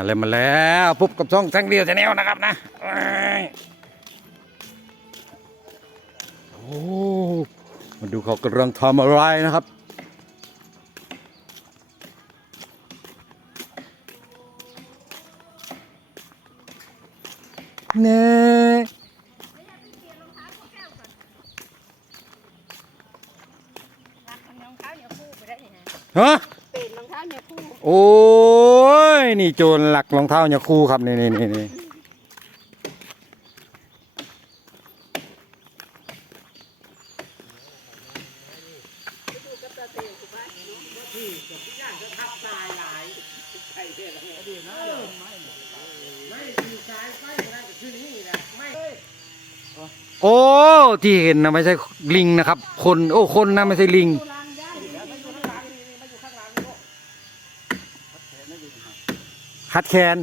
มาแล้วมาแล้วปุ๊บกับช่องแสงเดียวจะแนวนะครับนะเอ้ยโอ้มาดูเขากำลังทำอะไรนะครับเน่รักรองเท้าเนี่ยคู่ไปได้ยังไงฮะ เปลี่ยนรองเท้าเนี่ยคู่ โอ้ย นี่ โจรหลักรองเท้าเนี่ยคู่ครับนี่นี่นี่นี่โอ้ที่เห็นนะไม่ใช่ลิงนะครับ คนโอ้คนนะไม่ใช่ลิง ดูรังได้คัดแขน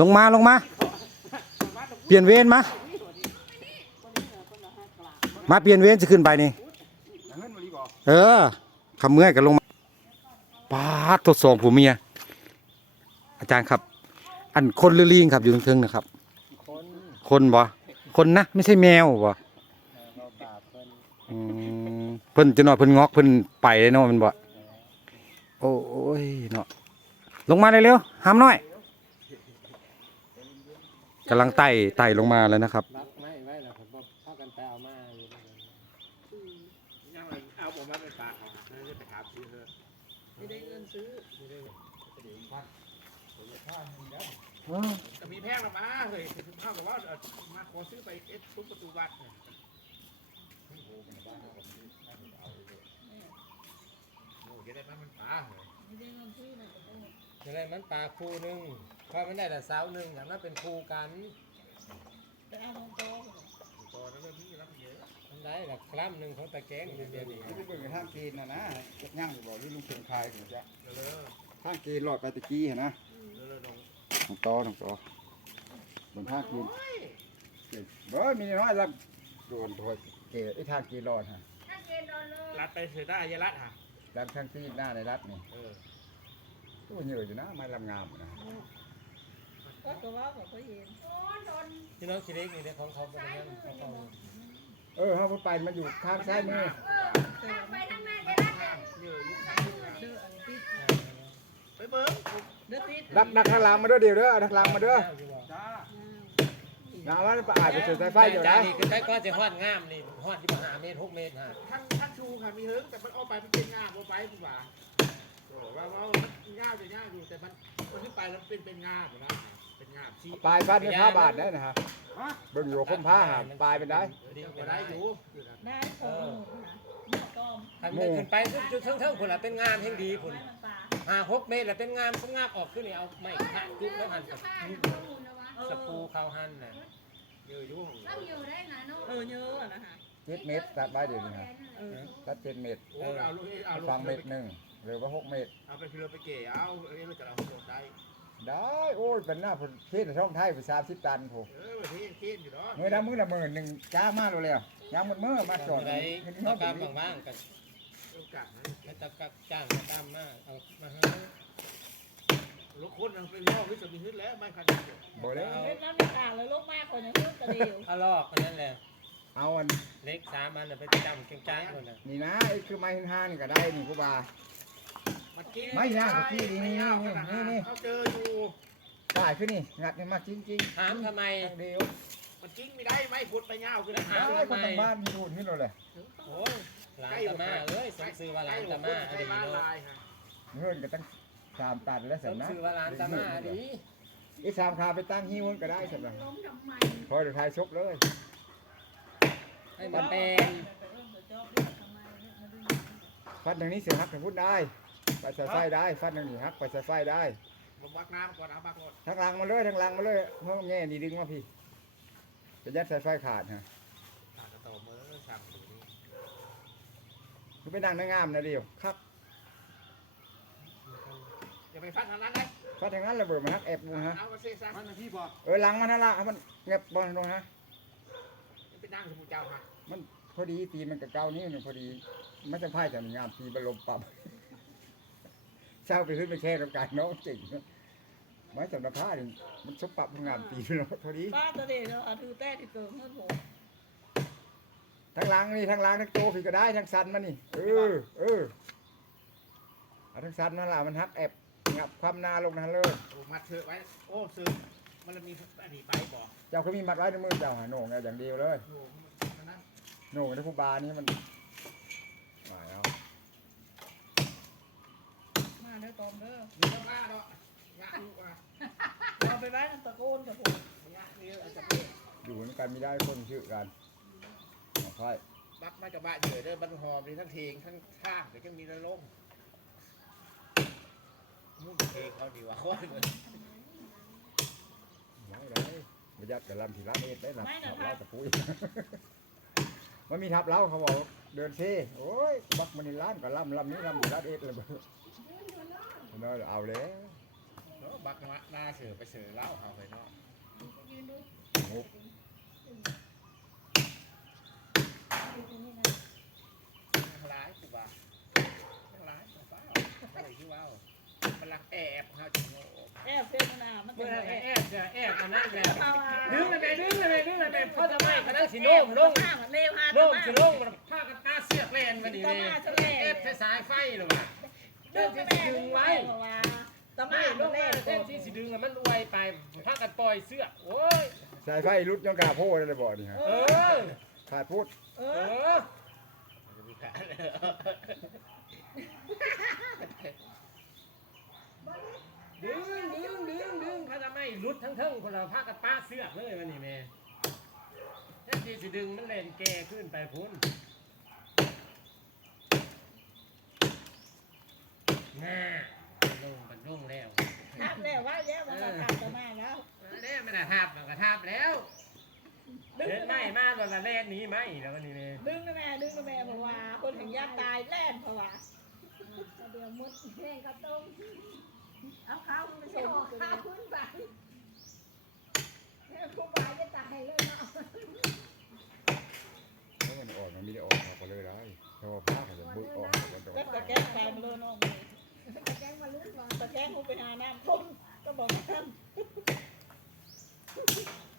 ลงมาลงมา เปลี่ยนเวรมา มาเปลี่ยนเวรจะขึ้นไปนี่ เออคำเมื่อยกันลงมาปาดทดสอบผัวเมีย อาจารย์ครับ อันคนหรือลิงครับอยู่ตรงเทิงนะครับ คนบ่คนนะไม่ใช่แมวบ่เพิ่นจะนอนเพิ่นงอกเพิ่นไปเลยเนาะมันบ่โอ้ยเนาะลงมาเร็วๆห้ามน้อย กำลังไต่ไต่ลงมาแล้วนะครับ รักไม่ไม่นะผมว่าพากันไปเอามาอยู่นะยังไงเอาผมมาเป็นปากของนั่นจะไปถามซื้อเถอะไม่ได้เงินซื้อจะมีแพงหรือมาเฮ้ยเท่ากับว่าเอามาขอซื้อไปเอสซุ้มประตูวัดเนี่ยโอ้ยได้มามันป๋าเหรอไม่ได้เงินซื้อเลยจะได้มันปลาคู่หนึง เพราะมันได้แต่สาวหนึ่งอย่างนั้นเป็นคู่กันไปเอาของโตตอนนั้นเริ่มมีรับเยอะมันได้แต่คล้ำหนึ่งของตะแกรงเดียวนี้ที่เบิ่งทางเกณฑ์นะนะจักย่างอยู่บ่หรือลุงเชียงคายถึงจะเลอทางเกณฑ์รอดไปตะกี้เห็นนะเลอเลอลงทางต่อทางต่อบนทางเกณฑ์เกณฑ์บ่มีน้อยรับโดนถอยเกณฑ์ไอ้ทางเกณฑ์รอดฮะถ้าเกณฑ์โดนเลยรัดไปเสือได้ยารัดฮะรับทางที่หน้าในรัฐนี่เออตัวเยอะอยู่นะไม้ลำงามอยู่นะ ก็ตัวว่าผมก็เห็นโดนโดนพี่น้องคิดเล็กนี่เนี่ยของเขาเป็นอย่างนั้นของเขาเออเฮาบ่ไปมันอยู่ข้างซ้ายมือไปทางไหนได้รักเยอะยุ่งเด้ออันติดไปเบิ้งเด้อติดรับนักทางหลังมาเด้อเดี๋ยวเด้อนักหลังมาเด้อจ้าน้าว่าไปอาจไปเจอสายไฟอยู่จ้านะนี่คือใช้ก้อนจะฮอดงามนี่ฮอดที่มาหาเมตรหกเมตรฮะท่านท่านชูค่ะมีเฮิงแต่มันเอาไปมันเป็นงาบไปผู้บ่าโอ้ ว่าว่าง่าจะง่าอยู่แต่มันมันขึ้นไปแล้วเป็นเป็นงาหมดแล้วเป็นงาชี้ปลายฟันในผ้าบาทได้นะฮะเบิ่งอยู่คมผ้าหาปลายเป็นได้ดีก็ก็ได้ได้ออยู่ยู่ได้ของหมูกอมทำได้ขึ้นไปจุดเทิงๆผลละเป็นงามแห่งดีผลให้มันปลาห้าหกเมตรแล้วเป็นงามสงาบออกขึ้นนี่เอาไม้หักจุ๊บแล้วหันกับสปูเขาหันน่ะเยอะยุ่งต้องอยู่ได้นะเนาะเออเยอะนะฮะเจ็ดเมตรตัดใบเดี๋ยวนี้ฮะตัดเจ็ดเมตรโอ้เอาลูกเอาลูกฟังเมตรหนึ่ง หรือว่าหกเมตร เอาไปคือเราไปเก๋เอาเอ้ยเราจะเอาหมดได้ได้โอ้ยเป็นหน้าผมเทศในช่องไทยไปสามสิบตันผมเออประเทศเคนอยู่เนาะเมื่อละมื้อละหมื่นหนึ่งจ้างมาเลยแล้วยังหมดมื้อมาจอดไรขึ้นต้มาองแบการบนี้บางๆกันโอกาสนะไม่ต้องกับจ้างมาตามมาเอามาให้ลูกคนเป็นพ่อวิศวึแล้วไม่คันบ่ได้เล่นน้ำในตาเลยลูกมากคนยังพูดกระเดียวเอาลอกอันนั้นแหละเอาอันเล็กสามอันน่ะไปจำเก่งใจคนน่ะนี่นะไอ้คือไม้หินห้านี่ก็ได้นี่ผู้บ่า มันกินเขาเจออยู่ได้ขึ้นนี่งัดนี่มาจริงจริงถามทำไมๆทางเดียวมันจริงไม่ได้ไม่พุดไปเงาคือนะได้คนทางบ้านมีดูดนี่เลยโอ้ยหลานตามาเอ้ยสมซื้อว่าหลานตามาอใกล้ดีบ้านเนาะลายค่ะเฮือนก็ตั้งสามตันแล้วสสันมนะซื้อว่าหลานตามาอดีอีสามคาไปตั้งหิ้วก็ได้สันนะล้มทำไมคอยเดี๋ยวทายชกเลยให้มาเป็นฟันทางนี้เสียฮักทางพุทธได้ ไปใส่ไฟได้ฟันทางนี้ฮักไปใส่ไฟได้ผมวักน้ำก่อนเอาบักหมดทางหลังมาเลยทางหลังมาเลยห้องแง่นี่ดึงมาพี่จะยัดสายไฟขาดฮะขาดกระต่อมือสั่งถึงคือไปนั่งในงามนะเดียวครับอย่าไปฟัดทางนั้นเลยฟัดทางนั้นระเบิดมันฮักแอบมูฮะเอามาเซ่ซ่ามันพี่บอกเออหลังมันนั่นละให้มันเงียบบอลลงฮะไปนั่งสมุเจ้าค่ะมันพอดีตีมันกับเก้านิ้วหนึ่งพอดีมันจะพ่ายแต่งามตีบรลมปรับ เช้าไปขึ้นไปแช่กับการน้องเก่งไม้สำหรับผ้านี่มันชบปรับงามปีเนาะพอดีป้าตะเดเนาะเอาถือแต่ที่เกิดเมื่อผมทั้งหล้างนี่ทั้งหล้างทั้งโตพี่ก็ได้ทั้งสันมันนี่เออเออเอาทั้งสันนั่นล่ะมันฮักแอบงับความนาลงนั่นเลยโอ้มัดเถอะไว้ โอ้ซื้อมันมีอันนี้ไปบอกเจ้าก็มีมัดไว้ในมือเจ้าหาโหน่งเอาอย่างเดียวเลยโอ้มันนั่นโหน่งในผู้บานี่มันหมายเอา มา เด้อตอมเด้อมีน้ำบ้าเนาะงะลูกอะเอาไปไว้นั่นตะโกนกับผมงะนี่อาจจะเป็นอยู่ในกันมีได้คนชื่อกันเอาค่อยบักมากับบ้านเฉยเด้อบันหอมมีทั้งเทงทั้งข้างแต่ยังมีระลมมุ่งเทงเขาดีกว่าค่อยเลยไว้ได้ประหยัดกับลำที่ร้านเอ็ดได้หนักทับเล้าตะปุ้ยมันมีทับเล้าเขาบอกเดินเซ่โอ้ยบักมันในร้านกับลำลำนี้ลำที่ร้านเอ็ดเลย บ่น้อยเอาแล้วเนาะบักมาหน้าเสือไปเสือเล่าเอาไปเนาะโอ้ทั้งร้ายกูบ้าทั้งร้ายกูบ้าอะไรที่ว้าวมันรักแอบเขาจะโง่แอบเส้นนามันเป็เมื่นอแอแอบบจะแอบอันนั้นแหละเอามาดึงเลยแม่ดึงเลยแม่ดึงเลยแม่พ่อจะไม่คณะสิโน่ลงผ้ามันเลวฮาโน่สิลงมันผ้ากันตาเสียกเลนมาดีเลยเอฟใช้สายไฟหรือวะ เดินที่สิดึงไว้ตะไม่มาลลงงมาแม่เส้นที่สิดึงอะมันอวยไปผ้ากันปล่อยเสื้อโอ้ยสายไฟรุดยังกาโพดเลยบ่นี่ฮะเออขาดพูดเอเอออดึงดึงดึงดึงพาทำไมรุดทั้งเทิงคนเราพากันป้าเสื้อกเลยวันนี้แม่แค่ที่สิดึงมันเล่นแกขึ้นไปพุ่น น่าลงมันลงแล้วทำแล้วว่าแล้วมันก็ขาดตะมาแล้วแล้วไม่ได้ทับมันก็ทับแล้วเล่นไม่มากวันละเล่นนี้ไหมแล้ววันนี้แม่ดึงนะแม่ดึงนะแม่เพราะว่าคนแห่งญาติตายแล่นเพราะว่าเดี๋ยวมุดแห้งกระต้มเอาข้าวไปส่งข้าวขึ้นไปแม่ครูบาจะตายเลยเนาะแล้วมันออกมันมีได้ออกออกไปเลยได้เพราะว่าผ้าเขาจะบึกออกมันจะก็ตะแกรงไฟมาเลยน้องเลย ตะแกรงมาลุ้นว่าตะแกรงกูไปหาน้ำท่มก็บอกว่าท่าน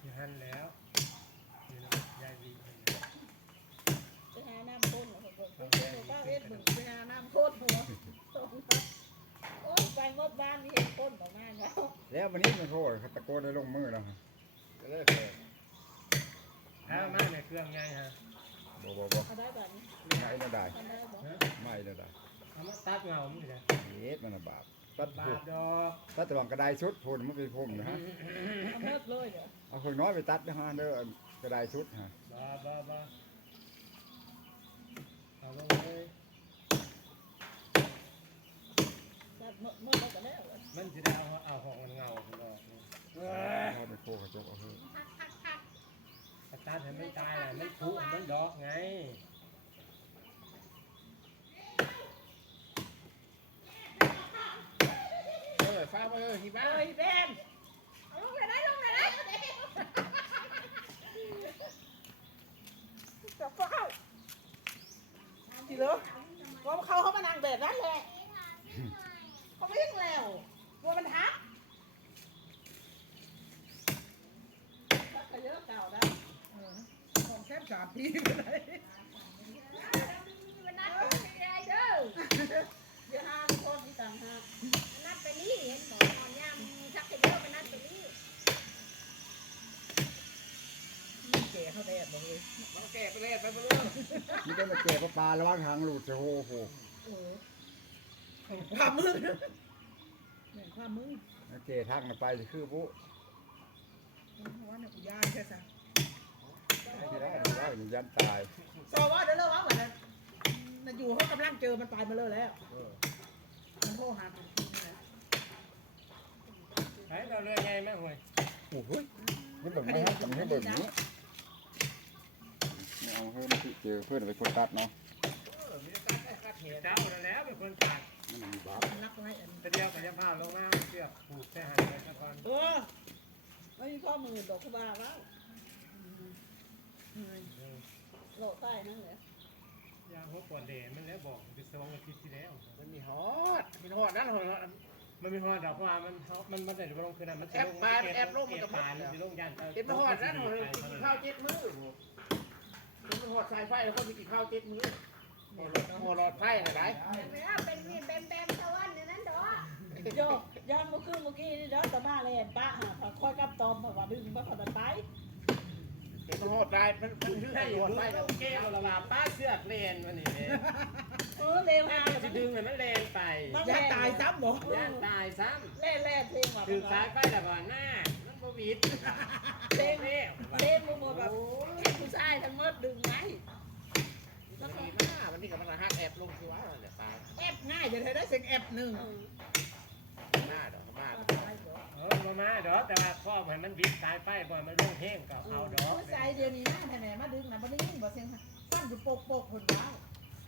อยู่หันแล้วนี่นะยายวีไปหาน้ำท่มเหรอผมบอกเก้าเอ็ดหนึ่งไปหาน้ำท่มหัวตรงนั้นโอ้ยไปงดบ้านนี่เห็นต้นออกมาแล้วแล้ววันนี้มันโทษเขาตะโกนได้ลงมือแล้วฮะก็เลยเปิดถ้ามาในเครื่องไงฮะบ่บ่บ่เอาได้แบบนี้ไม่น่าได้ทำได้บอกไม่น่าได้ เอามาตัดเงามึงเลยเฮ็ดมันน่ะบาปตัดบาผูดดอกตัดตะลองกระไดชุดพุ่นมันเป็นพุ่มนะฮะเอาเมิดเลยเดี๋ยวเอาคนน้อยไปตัดนะฮะเด้อกระไดชุดฮะบาบาบาเอาลงเลยจัดเมิดเมิดแล้วก็แล้วมันจะได้เอาเอาของมันเงาคุณดอกนี่เอาไปโคกระจกเอาเถอะกระตัดให้มันตายแหละมันผุมันดอกไง เออฟ้ามาเออที่บ้าน เฮ้ยแบนลงเลยนะลงเลยนะจับเฝ้าทีเหรอว่าเขาเขามานั่งแบบนั้นแหละเขาไม่ยิ่งแล้วกลัวมันทับก็เยอะเก่าได้ของแค่สามปีไปไหนมันนัดเป็นไรเด้อเดี๋ยวห้าคนที่ต่างหากนัดไปนี่เห็นหมอหมอย่ำชักจะเยอะไปนัดไปนี่แก่เขาแดดบอกเลยมันแก่ไปเลยไปไปเลยนี่ต้องมาเก็บปลาระวังหางหลุดจะโหโหความมึงเหมือนความมึงเกทางมันไปจะคือปุ๊ว่าเนี่ยกูยานแค่สัก ที่ได้ที่ได้มันยันตายซอว่าเดี๋ยวเลิกว่าเหมือนนั้นมันอยู่เขากำลังเจอมันไปมาเลยแล้วมันโทรหาเป็นทีนะไปเราเรือไงแม่ห่วยโอ้โหนี่แบบไม่ให้ทำให้แบบนี้ไม่เอาเพิ่มที่เจอเพื่อนไปคนตัดเนาะเออมีการได้การเหตุเจ้าแล้วเป็นคนตัดมันมีบาปมันนักไว้อันแต่เดียวกับยาพาลงมาเชือกผูกแค่หันไปสักคนเออไม่มีข้อมือดอกขบ้าแล้ว โลดใต้นั่นแหละยาหัวปวดเดนมันแล้วบอกไปสองอาทิตย์ที่แล้ว มันมีฮอดมีฮอดนั่นฮอดมันมีฮอดดอกเพราะว่ามันมันมันได้ลงคือนั้นมันสิแอบลงปลาแอบลงมันเก็กับบปมัลานมันสิลงย่านเห็นมาหอดนั่นหอดกินข้าวเจ็ดมื้อเห็นมาหอดสายไฟแล้วคนไปกินข้าวเจ็ดมื้อหอดหอดหลอดไฟอะไรไม่ว่าเป็นมีแบมแบมตะวันอย่างนั้นดอกโยกย่างเมื่อคืนเมื่อกี้นี่เด้อตะบ้าเลยเห็นป้าหาพอค่อยกับตอมเพราะว่าดึงบ่พอมันไป เห็นมาหอดได้มันมันชื่อให้ให้อหยู่อดไฟไปแล้วแก้วละว่าป้าเสือกเลนวันนี้เนี่ยเออเร็วถ้าหามันสิดึงให้มันเลนไปย่าตายซ้ำบ่ย่านตายซ้เล่เล่เพลงว่าำถือสายไฟแต่ว่าหน้ามันบ่วิดเพลงเล่เพลงบ่หมดแบบผู้ชายทั้งหมดดึงไว้มันดีมากมันนี่กับมันหักแอบลงคือว่าเนี่ยปลาแอบง่ายจะได้เสียงแอบหนึ่งหน้าดอกมา เออบ่มาดอกแต่ว่าข้อให้มันวิดสายไฟบ่ให้มันลงแห้งก็เอาดอกผู้ชายเดียวนี้นะแม่มาดึงนะบ่ได้ยินบ่เสียงฟังอยู่โปกโปกเพิ่นว่า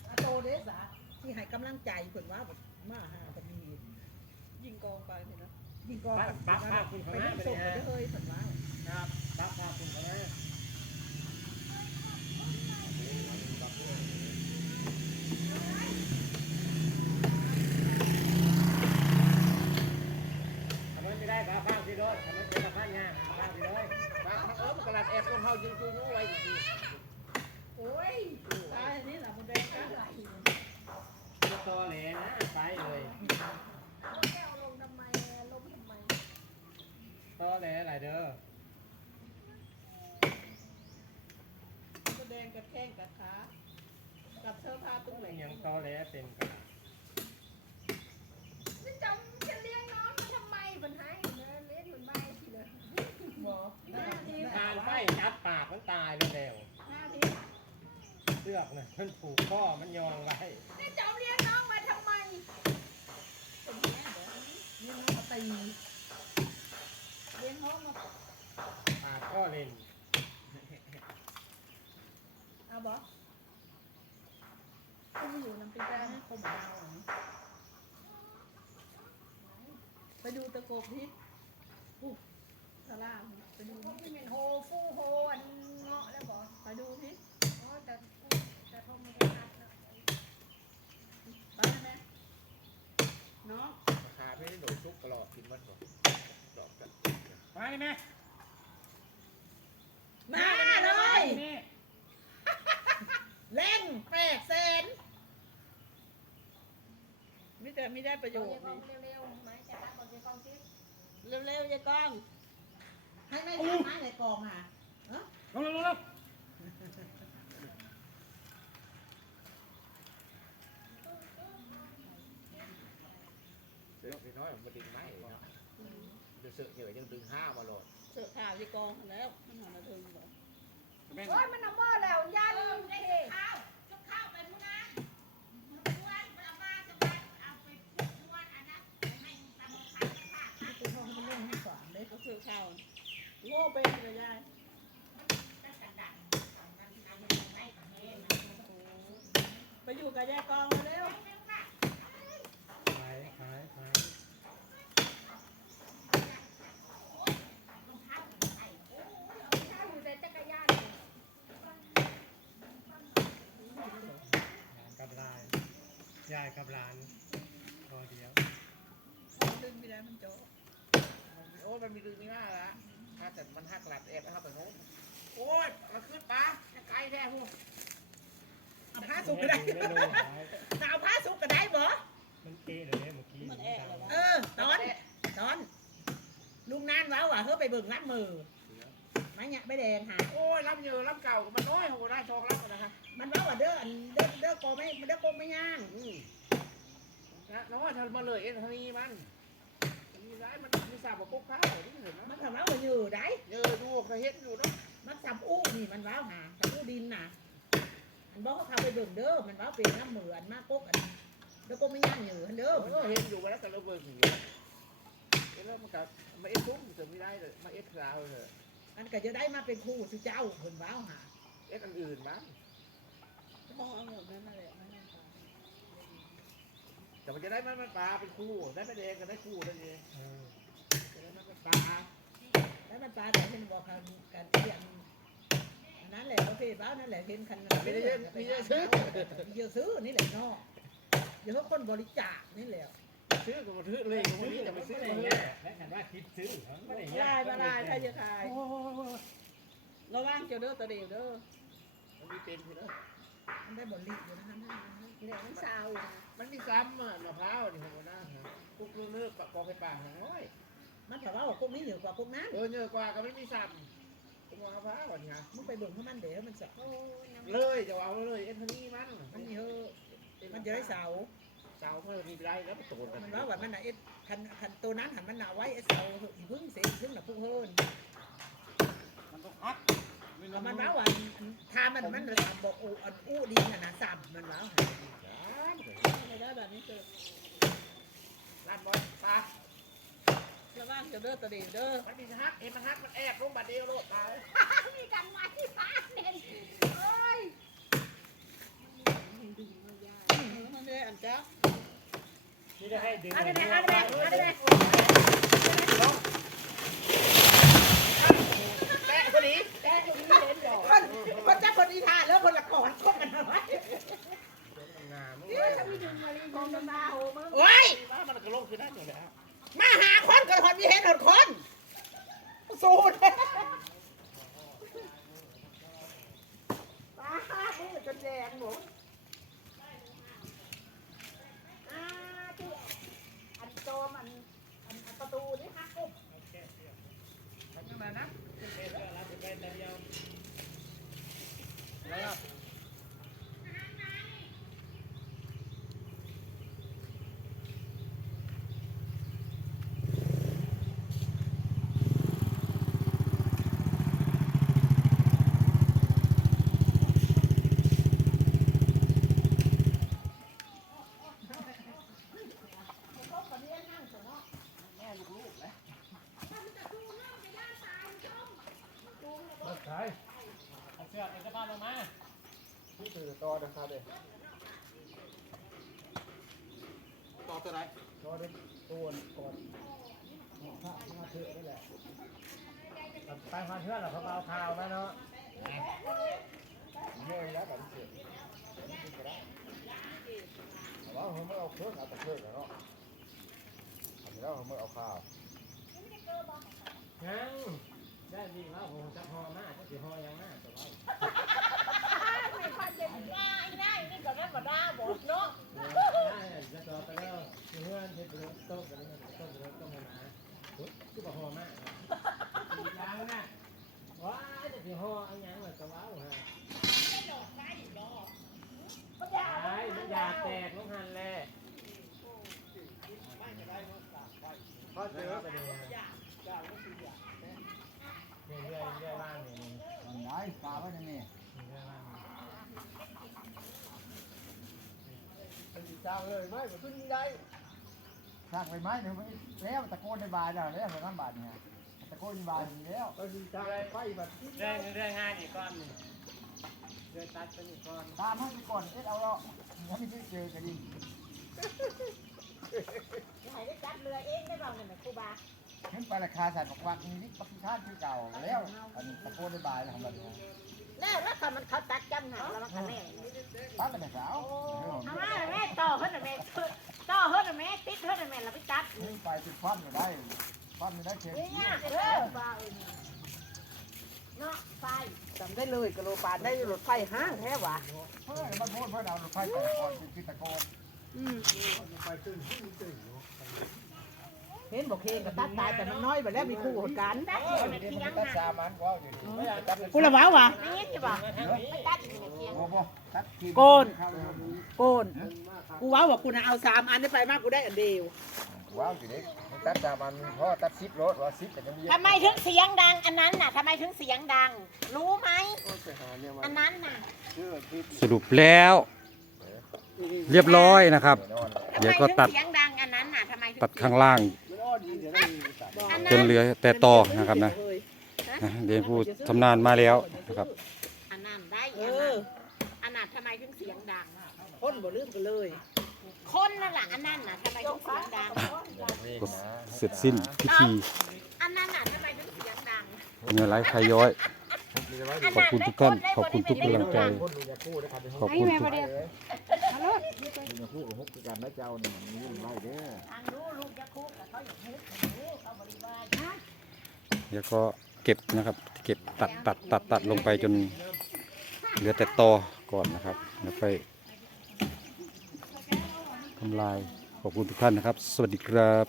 อาโตเด้สาที่ให้กำลังใจเพิ่นว่ามาหาก็มียิงกองไปเพิ่นนะยิงกองไปเล่นส่งไปเฮ้ยเพิ่นว่าครับปั๊บพาคุณเขามาทำไมไม่ได้ป้าพาพี่รถทำไมเป็นป้าพาง่ายป้าพี่รถ ปลามันเออมันกระลัดแอบลงเขายิงจูงูไว้จริง โอ้ยตายนี่ล่ะมันได้กันไหล จะต่อแหลนะไปเลย แก้วลงทำไมลงทำไม ต่อแหลอะไรเด้อแสดงกับแข้งกับขา กับเสื้อผ้าตุ้งไหลยังต่อแหลเป็นกันจะจำจะเลี้ยงน้องมันทำไมมันให้เนเลี้ยงมันใบทีเลยบ่หน้าทีทานไฟจับปากมันตายเร็วหน้าทีๆเสือกน่ะมันผูกข้อมันยองไว้จะจำเลี้ยงน้องมาทำไมเป็นแม่เด้อนี่มันมาตี ปากข้อเล่นเอาบ่ก็ไม่อยู่น้ำปีแป้งให้คมดาวไปดูตะโกบพิษอู้สลามไปดูพวกที่เป็นโฮฟู่โฮอันเงาะแล้วบอกไปดูพิษโอ้แต่แต่ทงมันจะตัดนะไปไหมน้องราคาไม่ได้หน่วยซุกตลอดกินมันก่อนดอกกัน มาดิแม่มาเลยเล่นแปดแสนมิแต่ไม่ได้ประโยโยชกน์นี่เร็วๆไหมจะตัดก่อนจะกองทิศเร็วๆยายกอง ให้ไม่ทำมาในกองอะลงลงลงเสือพี่น้อยมันดึงไม้เนาะ เดี๋ยวเสือเหนื่อยยังดึงห้ามาโหลดเสือข่าวยายกองแล้วมันหามาถึงบ่โอ้ยมันเอาหม้อแล้วยันเท่ข้าวจุกข้าวไปทุกนะทุกวันเอามาจะไปเอาไปทุกวันอันนั้นให้ตำไทยค่ะเป็นห้องมันเล่นให้สอนเล็กก็เสือข่าวโง่เป็นเลยยายตั้งแต่ดันตอนนั้นนายยังไม่กับแม่นะไปอยู่กับยายกองเร็ว ขายขายขาย ข้าวอยู่ในจักรยาน กับลาย ยายกับหลานพอเดียวดึงไม่ได้มันโจโอ้ยมันมีดึงนี่มากละถ้าแต่มันหักหลัดแอบแล้วครับแต่งงโอ้ยมาขึ้นปลาจะไกลแท้พวกเอาผ้าสุกก็ได้ไม่รู้หลายเอาผ้าสุกก็ได้บ่มันเตะเลยเมื่อกี้มันแอะแล้ววะ เออตอนตอน ลุงนานว้าว่ะเฮ้ยไปเบิ่งรับมือ มันเนี่ยไม่แดงหาโอ้ยรับเยอะรับเก่ามันน้อยโหได้ชองรับนะฮะมันว่าว่าเด้ออันเด้อเด้อโกไม่เด้อโกไม่ย่างอืมนะน้อยทำมาเลยเอ็นทนีมันมีร้ายมันมีสาบกับพวกข้าวนี่เห็นไหมมันทำว่าว่าอยู่ได้เยอะดูเคยเห็นอยู่เนาะมันสับอู้นี่มันว้าวหาสับอู้ดินน่ะอันบอกเขาพาไปเบิ่งเด้อมันว้าวเป็นน้ำเหมือนมากกกอันเด้อโกไม่ย่างอยู่อันเด้อเออเห็นอยู่มาแล้วแต่เราเบิ่งอยู่เอ็นแล้วมันกับมาเอ็ดซุ้มจะไม่ได้เลยมาเอ็ดราวเลย อันก็จะได้มาเป็นคู่สุเจ้าเพิ่นว้าวหาเอ็ดอันอื่นมั้งมองเอาหมดนั่นแหละมันนั่นค่ะแต่มันจะได้มันมันปลาเป็นคู่ได้ไม่แดงกันได้คู่นั่นเองเออจะได้มันปลาแล้วมันปลาแต่เห็นบอกกันการเที่ยงอันนั้นแหละประเภทว้าวนั่นแหละเห็นคันมีเยอะมีเยอะซื้อเยอะซื้อนี่แหละเนาะเดี๋ยวเขาคนบริจาคนี่แหละ ซื้อก็มาซื้อเลยก็มาซื้อจะไปซื้อไม่ซื้อเงี้ยและฉันว่าคิดซื้อไม่ได้ยายมาลายใครจะขายระวังเจ้าเด้อตะเดียวเด้อมันมีเป็นอยู่นะมันได้บทลิอยู่นะคะเดี๋ยมันเศร้ามันมีซ้ำอะมะพร้าวนี่ผมว่านะพวกเนื้อปะกองไฟป่าน้อยมันแต่ว่าพวกนี้เหนือกว่าพวกนั้นเออเนื้อกว่าก็ไม่มีซ้ำผมว่ามะพร้าวนี่ฮะมึงไปเบิ่งให้มันเดี๋ยวมันจะโอ้น้ำเลยจะเอาเลยเอ็นทนี่มันมันมีเฮอมันจะได้เสา เสาเมื่อมีไรแล้วมันโตกันมันว่าว่ามันน่ะเอ็ดคันคันตัวนั้นหันมันน่ะไว้ไอ้เสาอีพึ่งเสียพึ่งน่ะพึ่งเฮินมันต้องพักเอามันว่าว่าถ้ามันมันสามบอกอูอันอู้ดินน่ะนะสามมันว่าไม่ได้แบบนี้เจอลานบอลปลาระวังเจ้าเด้อตะเดียวเด้อมันมีฮักเอ็นมันฮักมันแอบลงบัดเดียวโลดตายมีกันมาที่บ้านเนี่ยโอ้ย มันได้อันจ้า ที่ได้ให้ดึงเอาได้ไหมเอาได้ไหมเอาได้ไหมแกะคนนี้แต่ตรงนี้เห็นดอกคนคนจ้าคนนี้ท่าแล้วคนละขอนคบกันเอาไว้โอ้ยมันก็ลงคือได้อยู่แล้ว มาหาคนกับคนมีเห็นหนคนสูด ป้าพูดจนแดงหมดอ่าที่อันโจมอันอันอันประตูนี่ฮักกุ๊บ รถไถเอาเสื้อเอกภาพลงมา ที่ ตื่นต่อนะครับเด้ต่อตัวไหนต่อเด้ตัวก่อนพระมาเถอะนี่แหละไปความเชื่อเราเขาเอาข่าวมาเนาะเมื่อยแล้วแบบเสียแต่ว่าเขาไม่เอาเครื่องเอาแต่เครื่องเนาะเอาไปแล้วเขาไม่เอาข้าวยังได้ดีแล้วผมจะหอมากจะสีหอยังมากแต่ว่าไม่ค่อย จะง่ายง่ายนี่ก็ได้มาได้หมดเนาะได้จะต่อไปแล้วเพื่อนที่เป็นโต๊ะกันนี่โต๊ะกันต้องมาปุ๊บคือบอกหอมากยังนะว้าจะสีหออันยังเลยแต่ว่าฮะมันยาวไอ้มันอยากแตกน้องหันแหละพอเจอไปเลยเรื่อยๆเรื่อยๆว่างนี่มันไหนปลาไว้ในนี่เรื่อยๆว่าง เป็น จ้างเลยไม่ขึ้นได้สร้างไปไหมเนี่ยไม่แล้วตะโกนในบาร์แล้วแล้วในน้ำบาร์เนี่ยตะโกนในบาร์แล้วก็ดีจ้างไฟแบบเรื่อยเรื่อยง่ายอีกก้อนหนึ่งเรื่อยตัดเป็นอีกก้อนตามให้ไปก่อนเอ็ดเอาแล้วยังไม่ได้เจอกันดีอย่าให้ได้จัดเรือเองได้บ้างเนี่ยครูบาขึ้นไปราคาสัตว์บอกว่ามีนิดปฏิทานคือเก่าแล้วอันนี้ตะโกนในบาร์แล้วของแบบนี้ แล้วแล้วถ้ามันเขาตัดจำหนักแล้วมันก็แน่ตั้งแต่สาวเอามาแม่ต่อเฮ้ยแม่ต่อเฮ้ยแม่ติดเฮ้ยแม่เราไปตัดขึ้นไปติดฟันไม่ได้ฟันไม่ได้เข็มเนี่ยเด้อฟ้าเอ้ยเนาะไฟจำได้เลยกะโลปานได้รถไฟห้างแท้หวะเพื่อนมันพูดเพื่อนเอาไฟไปก่อนคือตะโกน เห็นบอกเฮงกับตัดตายแต่มันน้อยไปแล้วมีคู่กันตัดอยู่ในเดี๋ยวเทียมังนตัดน่ะสามันก็อยู่ดีไม่ตัดเลยกูละว้าวะไม่เห็นจะบอกไปตัดอยู่ในเทียงโอ้โหตัดโกนโกนกูว้าวว่ากูนะเอาสามอันได้ไปมากกูได้อันเดียวว้าวอยู่ดิมันตัดสามันเพราะตัดซิปรถว่าซิปแต่ยังมีทำไมถึงเสียงดังอันนั้นน่ะทำไมถึงเสียงดัง รู้ไหมอันนั้นน่ะสรุปแล้วเรียบร้อยนะครับนอนทำเดี๋ไมยวก็ถึงตัดเสียงดังอันนั้นน่ะทำไมถึงตัดข้างล่างอัน จนั้นนเหลือแต่ตอนะครับนะนะเดี๋ยวผู้ชำนาญมาแล้วนะครับอันนั้นได้เออันอนั้นอันนั้นทำไมถึงเสียงดังคนบ่ลืมกันเลย คนนั่นแหละอันนั้นน่ะทำไมถึงเสียงดังก็เสร็จสิ้นพิธีอันนั้นน่ะทำไมถึงเสียงดังเนื้อไหลไข่ย้อย ขอบคุณทุกท่าน ขอบคุณทุกกำลังใจคนดูจะพูดนะครับขอบคุณทุก ดูจะพูดกับฮุกกันนะเจ้านี่มีไล่เด้อทางรู้คุกกับเขาอย่างนี้เขาบริวารนะเดี๋ยวก็เก็บนะครับ เก็บตัดตัดตัดตัดลงไปจนเหลือแต่ตอก่อนนะครับแล้วค่อยทำลายขอบคุณทุกท่านนะครับ สวัสดีครับ